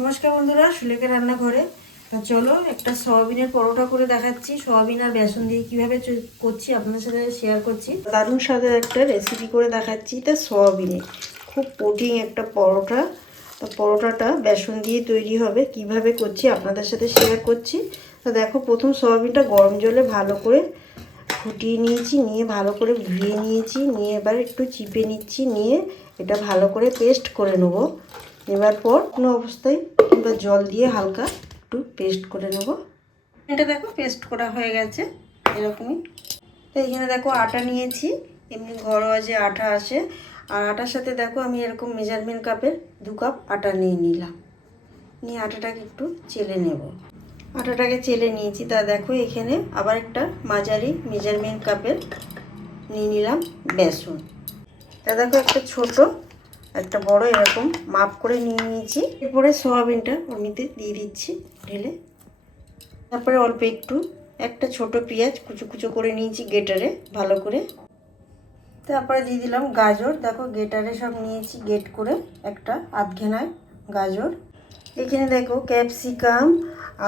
নমস্কার বন্ধুরা, সুলেখা রান্নাঘরে। তো চলো একটা সয়াবিনের পরোটা করে দেখাচ্ছি। সয়াবিন আর বেসন দিয়ে কিভাবে করছি আপনাদের সাথে শেয়ার করছি। দারুণ স্বাদের একটা রেসিপি করে দেখাচ্ছি। তা সয়াবিনের খুব প্রোটিন একটা পরোটা। তো পরোটাটা বেসন দিয়ে তৈরি হবে, কিভাবে করছি আপনাদের সাথে শেয়ার করছি। তো দেখো, প্রথম সয়াবিনটা গরম জলে ভালো করে ফুটিয়ে নিয়েছি, নিয়ে ভালো করে ধুয়ে নিয়েছি, নিয়ে এবার একটু চিপে নিচ্ছি, নিয়ে এটা ভালো করে পেস্ট করে নেব। নেবার পর কোনো অবস্থায় কিংবা জল দিয়ে হালকা একটু পেস্ট করে নেব। এটা দেখো পেস্ট করা হয়ে গেছে এরকমই। তো এখানে দেখো আটা নিয়েছি, এমনি ঘরোয়া যে আটা আসে। আর আটার সাথে দেখো আমি এরকম মেজারমেন্ট কাপের 2 কাপ আটা নিয়ে নিলাম। নিয়ে আটাটাকে একটু চেলে নেব। আটাটাকে চেলে নিয়েছি। তা দেখো এখানে আবার একটা মাঝারি মেজারমেন্ট কাপের নিয়ে নিলাম বেসন। তা দেখো একটা ছোট একটা বড় এরকম মাপ করে নিয়ে নিয়েছি। এরপরে সয়াবিনটা ওমিতে দিয়ে দিচ্ছি ঢেলে। তারপরে অল্প একটু একটা ছোট পেঁয়াজ কুচো কুচো করে নিয়েছি গেটারে ভালো করে। তারপরে দিয়ে দিলাম গাজর। দেখো গেটারে সব নিয়েছি গেট করে, একটা আধঘেনায় গাজর। এখানে দেখো ক্যাপসিকাম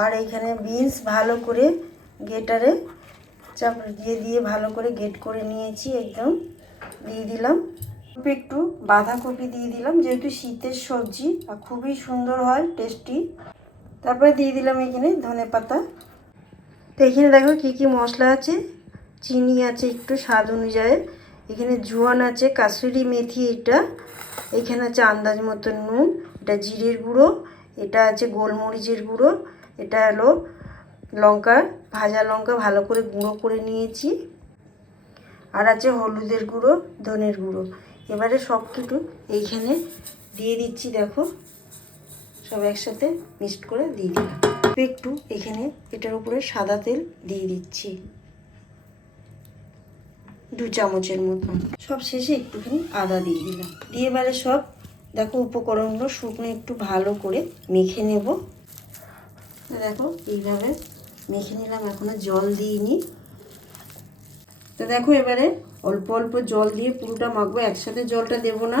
আর এখানে বিনস ভালো করে গেটারে চাপ দিয়ে ভালো করে গেট করে নিয়েছি একদম। দিয়ে দিলাম একটু বাঁধাকপি দিয়ে দিলাম, যেহেতু শীতের সবজি আর খুবই সুন্দর হয় টেস্টি। তারপরে দিয়ে দিলাম এখানে ধনেপাতা। তো এখানে দেখো কী কী মশলা আছে। চিনি আছে একটু স্বাদ অনুযায়ী, এখানে জোয়ান আছে, কাসুরি মেথি এটা, এখানে আছে আন্দাজ মতো নুন, এটা জিরের গুঁড়ো, এটা আছে গোলমরিচের গুঁড়ো, এটা হলো লঙ্কা, ভাজা লঙ্কা ভালো করে গুঁড়ো করে নিয়েছি, আর আছে হলুদের গুঁড়ো, ধনের গুঁড়ো। এবারে সব কিছু এইখানে দিয়ে দিচ্ছি। দেখো সব একসাথে মিক্সড করে দিয়ে দিলাম। একটু এখানে এটার উপরে সাদা তেল দিয়ে দিচ্ছি 2 চামচের মতন। সব শেষে একটুখানি আদা দিয়ে দিলাম। দিয়ে এবারে সব দেখো উপকরণগুলো শুকনো একটু ভালো করে মেখে নেব। দেখো এইভাবে মেখে নিলাম, এখনো জল দিইনি। তো দেখো এবারে অল্প অল্প জল দিয়ে পুরোটা মাখবো, একসাথে জলটা দেব না।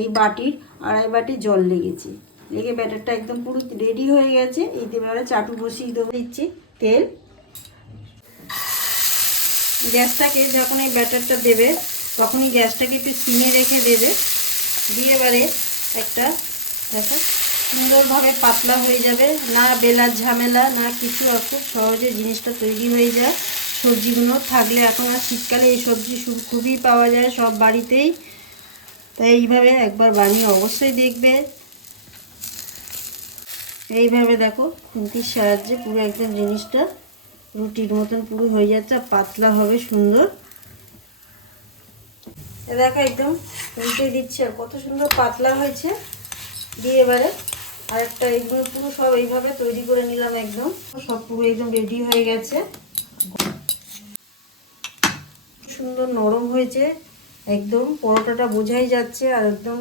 এই বাটির 2.5 বাটি জল লেগেছে, লেগে ব্যাটারটা একদম পুরো রেডি হয়ে গেছে। এই এবারে চাটু বসিয়ে দেবো। দিচ্ছি তেল। গ্যাসটাকে যখন এই ব্যাটারটা দেবে তখনই গ্যাসটাকে একটু সিমে রেখে দেবে। দিয়ে এবারে একটা দেখো সুন্দরভাবে পাতলা হয়ে যাবে, না বেলার ঝামেলা না কিছু, আর খুব সহজে জিনিসটা তৈরি হয়ে যায়। সবজিগুলো থাকলে এখন আর শীতকালে এই সবজি খুবই পাওয়া যায় সব বাড়িতেই। তাই এইভাবে একবার বানিয়ে অবশ্যই দেখবে। এইভাবে দেখো খুন্তির সাহায্যে পুরো একদম জিনিসটা রুটির মতন পুরো হয়ে যাচ্ছে, আর পাতলা হবে সুন্দর। দেখো একদম উল্টে দিচ্ছে আর কত সুন্দর পাতলা হয়েছে। দিয়ে এবারে আরেকটা এগুলো পুরো সব এইভাবে তৈরি করে নিলাম, একদম সব পুরো একদম রেডি হয়ে গেছে। সুন্দর নরম হয়েছে একদম, পরোটাটা বোঝাই যাচ্ছে। আর একদম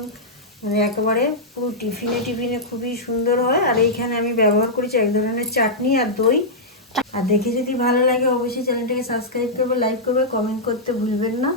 মানে একেবারে পুরো টিফিনে খুবই সুন্দর হয়। আর এইখানে আমি ব্যবহার করেছি এক ধরনের চাটনি আর দই। আর দেখে যদি ভালো লাগে অবশ্যই চ্যানেলটাকে সাবস্ক্রাইব করবে, লাইক করবে, কমেন্ট করতে ভুলবেন না।